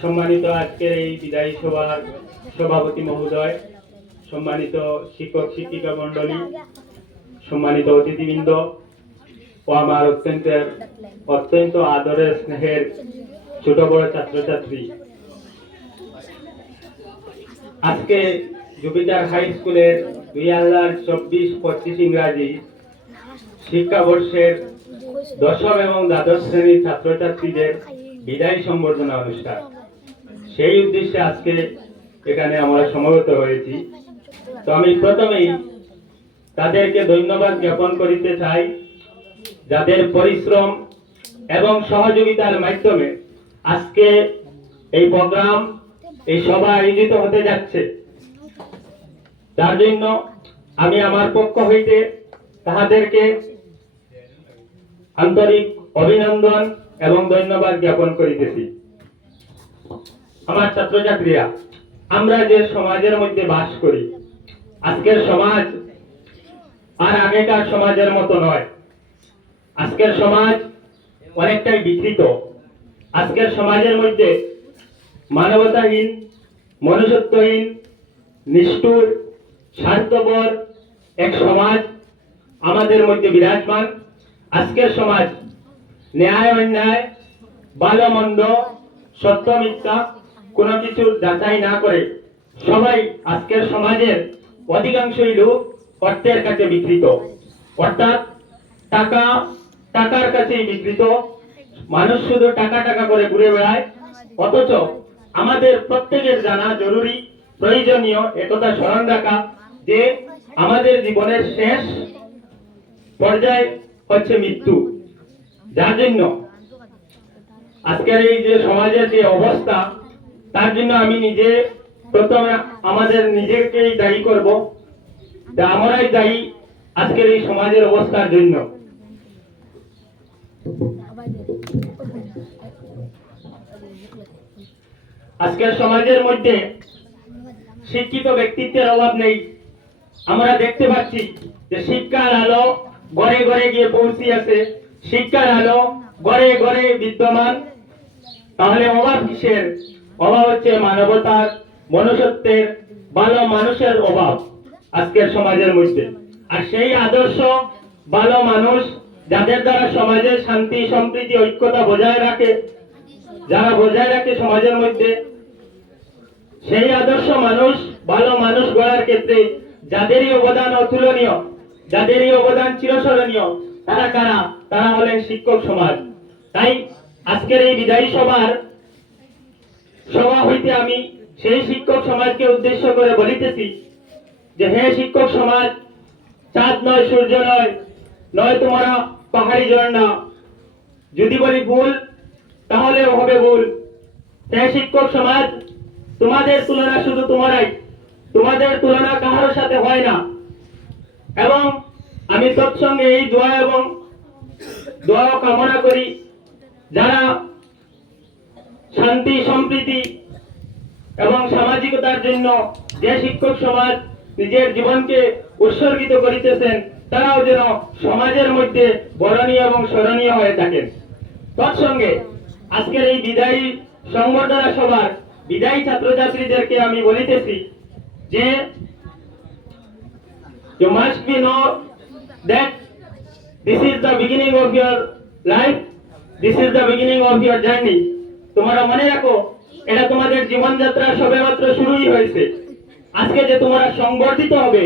সম্মানিত আজকের এই বিদায়ী সভার সভাপতি মহোদয়, সম্মানিত শিক্ষক শিক্ষিকা মন্ডলী, সম্মানিত অতিথিবৃন্দ ও আমার অত্যন্ত আদরের স্নেহের ছোট বড় ছাত্রছাত্রী, আজকে জুপিটার হাই স্কুলের 2024-25 ইংরাজি শিক্ষাবর্ষের দশম এবং দ্বাদশ শ্রেণীর ছাত্রছাত্রীদের বিদায়ী সম্বর্ধনা অনুষ্ঠান, সেই উদ্দেশ্যে আজকে এখানে আমরা সমবেত হয়েছি। তো আমি প্রথমেই তাদেরকে ধন্যবাদ জ্ঞাপন করিতে চাই, যাদের পরিশ্রম এবং সহযোগিতার মাধ্যমে আজকে এই প্রোগ্রাম, এই সভা আয়োজিত হতে যাচ্ছে। তার জন্য আমি আমার পক্ষ হইতে তাহাদেরকে আন্তরিক অভিনন্দন এবং ধন্যবাদ জ্ঞাপন করিতেছি। আমার ছাত্রছাত্রীরা, আমরা যে সমাজের মধ্যে বাস করি, আজকের সমাজ আর আগেকার সমাজের মতো নয়। আজকের সমাজ অনেকটাই বিকৃত। আজকের সমাজের মধ্যে মানবতাহীন, মনুষ্যত্বহীন, নিষ্ঠুর, স্বার্থপর এক সমাজ আমাদের মধ্যে বিরাজমান। আজকের সমাজ ন্যায় অন্যায়, ভালো মন্দ, সত্য মিথ্যা কোনো কিছু যাচাই না করে সবাই আজকের সমাজের অধিকাংশই লোক অর্থের কাছে বিকৃত, অর্থাৎ টাকার কাছেই বিকৃত। মানুষ শুধু টাকা টাকা করে ঘুরে বেড়ায়, অথচ আমাদের প্রত্যেকের জানা জরুরি, প্রয়োজনীয় একথা স্মরণ রাখা যে আমাদের জীবনের শেষ পর্যায়ে হচ্ছে মৃত্যু। যার জন্য আজকের এই যে সমাজের যে অবস্থা, তার জন্য আমি নিজে প্রথমে আমাদের নিজেকেই দায়ী করব, যে আমরাই দায়ী আজকের এই সমাজের অবস্থার জন্য। আজকের সমাজের মধ্যে শিক্ষিত ব্যক্তিত্বের অভাব নেই। আমরা দেখতে পাচ্ছি যে শিক্ষার আলো ঘরে ঘরে গিয়ে পৌঁছিয়েছে, শিক্ষার আলো ঘরে ঘরে বিদ্যমান। তাহলে অভাব কিসের? অভাব হচ্ছে মানবতার, মনুষ্যত্বের, ভালো মানুষের অভাব আজকের সমাজের মধ্যে। আর সেই আদর্শ ভালো মানুষ, যাদের দ্বারা সমাজের শান্তি সম্প্রীতি ঐক্যতা বজায় রাখে, যারা বজায় রাখে সমাজের মধ্যে, সেই আদর্শ মানুষ, ভালো মানুষ গড়ার ক্ষেত্রে যাদেরই অবদান অতুলনীয়, যাদেরই অবদান চিরস্মরণীয়, তারা কারা? তারা হলেন শিক্ষক সমাজ। তাই আজকের এই বিদায়ী সভা হইতে আমি সেই শিক্ষক সমাজকে উদ্দেশ্য করে বলিতেছি যে, হে শিক্ষক সমাজ, চাঁদ নয়, সূর্য নয়, নয় তোমরা পাহাড়ি ঝর্ণা। যদি বলি ভুল, তাহলে হবে ভুল। হে শিক্ষক সমাজ, তোমাদের তুলনা শুধু তোমরাই, তোমাদের তুলনা কারোর সাথে হয় না। এবং আমি তৎসঙ্গে এই দোয়া কামনা করি, যারা শান্তি সম্প্রীতি এবং সামাজিকতার জন্য যে শিক্ষক সমাজ নিজের জীবনকে উৎসর্গিত করিতেছেন, তারাও যেন সমাজের মধ্যে বরণীয় এবং স্মরণীয় হয়ে থাকেন। তৎসঙ্গে আজকের এই বিদায়ী সংবর্ধনা সভার বিদায়ী ছাত্রছাত্রীদেরকে আমি বলিতেছি যে, you must be know that this is the beginning of your life, this is the beginning of your journey. তোমরা মনে রাখো, এটা তোমাদের জীবনযাত্রা সবেমাত্র শুরুই হয়েছে। আজকে যে তোমরা সংবর্ধিত হবে,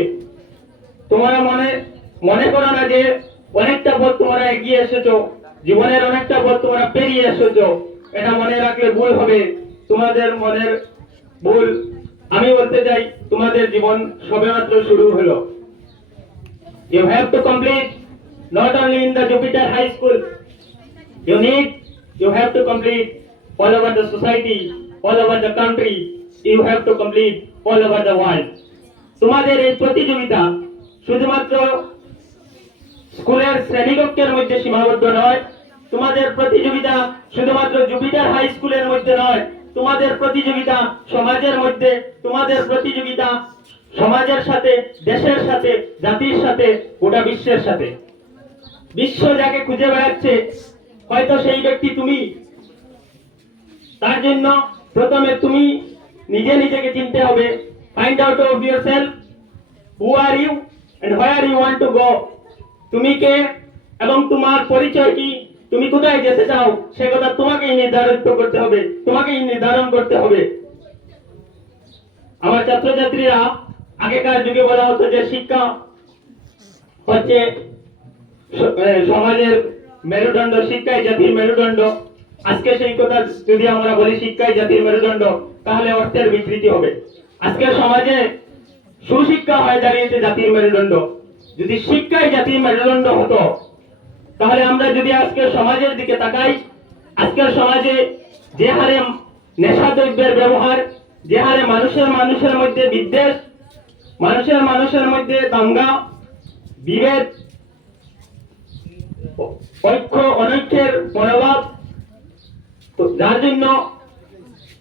তোমরা মনে করো না যে অনেকটা পথ তোমরা এগিয়ে এসেছো, জীবনের অনেকটা পথ তোমরা পেরিয়ে এসেছো। এটা মনে রাখলে ভুল হবে, তোমাদের মনের ভুল। আমি বলতে চাই, তোমাদের জীবন সবেমাত্র শুরু হলো। You have to complete not only in the Jupiter High School, you have to complete all over the society, all over the country, you have to complete all over the world. তোমাদের এই প্রতিযোগিতা শুধুমাত্র স্কুলের শ্রেণীকক্ষের মধ্যে সীমাবদ্ধ নয়, তোমাদের প্রতিযোগিতা শুধুমাত্র জুপিটার হাই স্কুলের মধ্যে নয়, তোমাদের প্রতিযোগিতা সমাজের মধ্যে, তোমাদের প্রতিযোগিতা সমাজের সাথে, দেশের সাথে, জাতির সাথে, গোটা বিশ্বের সাথে। বিশ্ব যাকে খুঁজে বেড়াচ্ছে, হয়তো সেই ব্যক্তি তুমি। তার জন্য প্রথমে তুমি নিজেকে চিনতে হবে। Find out of yourself, who are you and where you want to go. তুমি কে এবং তোমার পরিচয় কি, তুমি কোথায় যেতে চাও, সে কথা তোমাকেই নির্ধারণ করতে হবে। আমার ছাত্রছাত্রীরা, আগেকার যুগে বলা হতো যে শিক্ষা হচ্ছে সমাজের মেরুদণ্ড, শিক্ষাই জাতির মেরুদণ্ড। আজকে সেই কথা যদি আমরা বলি শিক্ষাই জাতির মেরুদণ্ড, তাহলে অর্থের বিকৃতি হবে। আজকের সমাজে সুশিক্ষা হয়ে দাঁড়িয়েছে জাতির মেরুদণ্ড। যদি শিক্ষাই জাতির মেরুদণ্ড হতো, তাহলে আমরা যদি আজকের সমাজের দিকে তাকাই, আজকের সমাজে যে হারে নেশাদ্রব্যের ব্যবহার, যে হারে মানুষের মধ্যে বিদ্বেষ, মানুষের মধ্যে দাঙ্গা, বিভেদ, ঐক্য অনৈক্যের মনোভাব, তো যার জন্য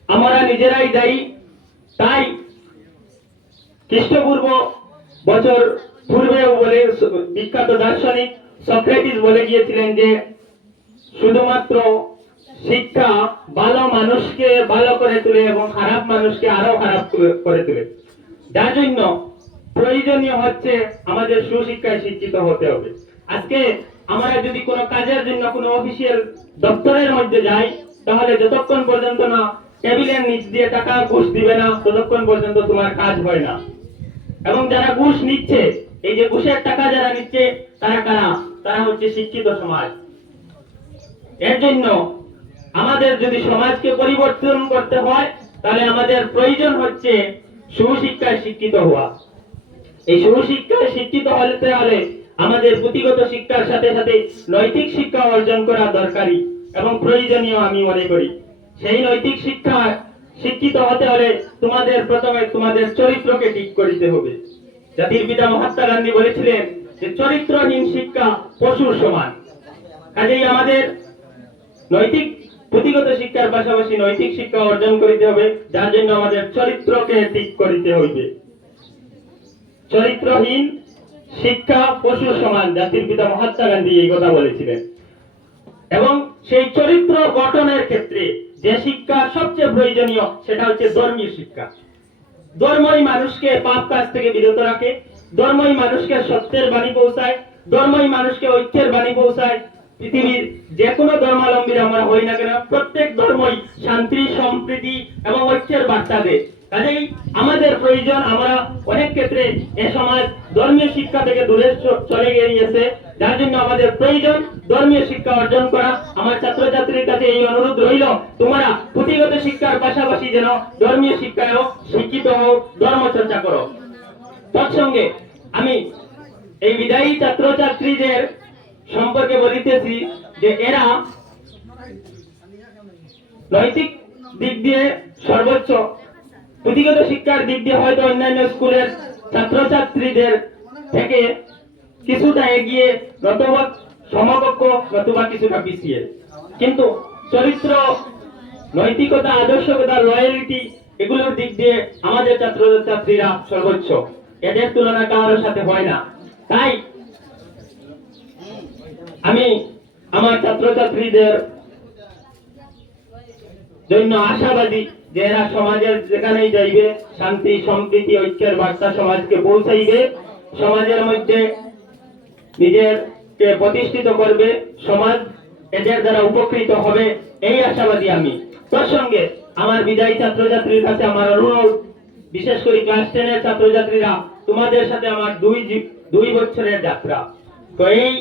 আমরা নিজেরাই দায়ী। তাই খ্রিস্টপূর্ব বছর পূর্বেও বলে বিখ্যাত দার্শনিক সক্রেটিস বলে গিয়েছিলেন যে শুধুমাত্র শিক্ষা ভালো মানুষকে ভালো করে তোলে এবং খারাপ মানুষকে আরো খারাপ করে তোলে। যার জন্য প্রয়োজনীয় হচ্ছে আমাদের সুশিক্ষায় শিক্ষিত হতে হবে। আজকে আমরা যদি কোনো কাজের জন্য কোনো অফিসিয়াল দপ্তরের মধ্যে যাই, তাহলে যতক্ষণ পর্যন্ত না টেবিলের নিচ দিয়ে টাকা ঘুষ দিবে না, ততক্ষণ পর্যন্ত তোমার কাজ হয় না। এবং যারা ঘুষ নিচ্ছে, এই যে ঘুষের টাকা যারা নিচ্ছে, তারা কারা? তারা হচ্ছে শিক্ষিত সমাজ। এর জন্য আমাদের যদি সমাজকে পরিবর্তন করতে হয়, তাহলে আমাদের প্রয়োজন হচ্ছে সুশিক্ষায় শিক্ষিত হওয়া। এই সুশিক্ষায় শিক্ষিত হতে হলে আমাদের পুঁথিগত শিক্ষার সাথে সাথে নৈতিক শিক্ষা অর্জন করা দরকারি এবং প্রয়োজনীয় আমি মনে করি। সেই নৈতিক শিক্ষা শিক্ষিত হতে হলে তোমাদের প্রথমে তোমাদের চরিত্রকে ঠিক করিতে হবে। জাতির পিতা মহাত্মা গান্ধী বলেছিলেন যে চরিত্রহীন শিক্ষা পশুর সমান। কাজেই আমাদের নৈতিক পুঁথিগত শিক্ষার পাশাপাশি নৈতিক শিক্ষা অর্জন করিতে হবে, যার জন্য আমাদের চরিত্রকে ঠিক করিতে হইবে। চরিত্রহীন শিক্ষা পশুর সমান, জাতির পিতা মহাত্মা গান্ধী এই কথা বলেছিলেন। এবং সেই চরিত্র গঠনের ক্ষেত্রে যে শিক্ষা সবচেয়ে প্রয়োজনীয়, সেটা হচ্ছে ধর্মীয় শিক্ষা। ধর্মই মানুষকে পাপ কাজ থেকে বিরত রাখে, ধর্মই মানুষকে সত্যের বাণী পৌঁছায়, ধর্মই মানুষকে ঐক্যের বাণী পৌঁছায়। পৃথিবীর যে কোনো ধর্মাবলম্বী আমরা হই না কেন, প্রত্যেক ধর্মই শান্তি, সম্প্রীতি এবং ঐক্যের বার্তা দেয়। কাজেই আমাদের প্রয়োজন, আমরা অনেক ক্ষেত্রে এ সমাজ ধর্মীয় শিক্ষা থেকে দূরে চলে গিয়েছে, যার জন্য আমাদের প্রয়োজন ধর্মীয় শিক্ষা অর্জন করা। আমার ছাত্রছাত্রীর কাছে এই অনুরোধ রইল, তোমরা পুঁথিগত শিক্ষার পাশাপাশি যেন ধর্মীয় শিক্ষায়ও শিক্ষিত হও, ধর্মচর্চা করো। তৎসঙ্গে আমি এই বিদায়ী ছাত্রছাত্রীদের সম্পর্কে বলিতেছি যে এরা নৈতিক দিক দিয়ে সর্বোচ্চ, পুঁথিগত শিক্ষার দিক দিয়ে হয়তো অন্যান্য স্কুলের ছাত্রছাত্রীদের থেকে কিছুটা এগিয়ে, নতুবা সমকক্ষ, নতুবা কিছুটা পিছিয়ে, কিন্তু চরিত্র, নৈতিকতা, আদর্শকতা, লয়ালিটি এগুলোর দিক দিয়ে আমাদের ছাত্রছাত্রীরা সর্বোচ্চ। এদের তুলনা কারোর সাথে হয় না। তাই আমি আমার ছাত্রছাত্রীদের জন্য আশাবাদী যে এরা সমাজের যেখানেই যাইবে শান্তি, সম্প্রীতি, ঐক্যের বার্তা সমাজকে পৌঁছাইবে, সমাজের মধ্যে নিজেকে প্রতিষ্ঠিত করবে, সমাজ এদের দ্বারা উপকৃত হবে, এই আশাবাদী আমি। তার সঙ্গে আমার বিদায়ী ছাত্রছাত্রীর কাছে আমার অনুরোধ, বিশেষ করে ক্লাস 10 এর ছাত্রছাত্রীরা, তোমাদের সাথে আমার 2 বছরের যাত্রা। তো এই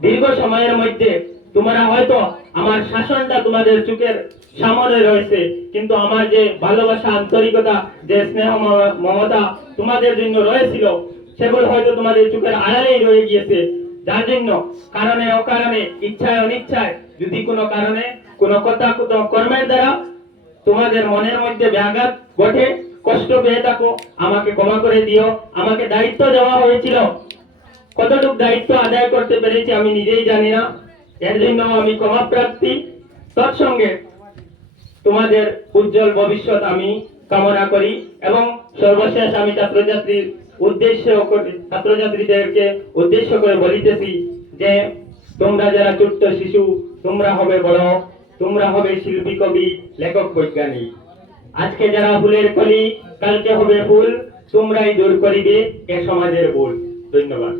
দীর্ঘ সময়ের মধ্যে তোমরা হয়তো আমার শাসনটা তোমাদের চোখের সামনে রয়েছে, কিন্তু আমার যে ভালোবাসা, আন্তরিকতা, যে স্নেহ মমতা তোমাদের জন্য রয়েছিল, সেগুলো হয়তো তোমাদের চোখের আড়ালেই রয়ে গিয়েছে। যার জন্য কারণে অকারণে, ইচ্ছায় অনিচ্ছায়, যদি কোনো কারণে, কোনো কথা, কোনো কর্মের দ্বারা তোমাদের মনের মধ্যে ব্যাঘাত ঘটে, কষ্ট পেয়ে থাকো, আমাকে ক্ষমা করে দিও। আমাকে দায়িত্ব দেওয়া হয়েছিল, কতটুকু দায়িত্ব আদায় করতে পেরেছি আমি নিজেই জানি না, এর জন্য আমি ক্ষমা প্রার্থী। তৎসঙ্গে তোমাদের উজ্জ্বল ভবিষ্যৎ আমি কামনা করি। এবং সর্বশেষ আমি ছাত্রছাত্রীদেরকে উদ্দেশ্য করে বলিতেছি যে তোমরা যারা ছোট্ট শিশু, তোমরা হবে বড়, তোমরা হবে শিল্পী, কবি, লেখক, বৈজ্ঞানিক। আজকে যারা ফুলের কলি, কালকে হবে ফুল। তোমরাই দূর করিবে এ সমাজের ভুল। ধন্যবাদ।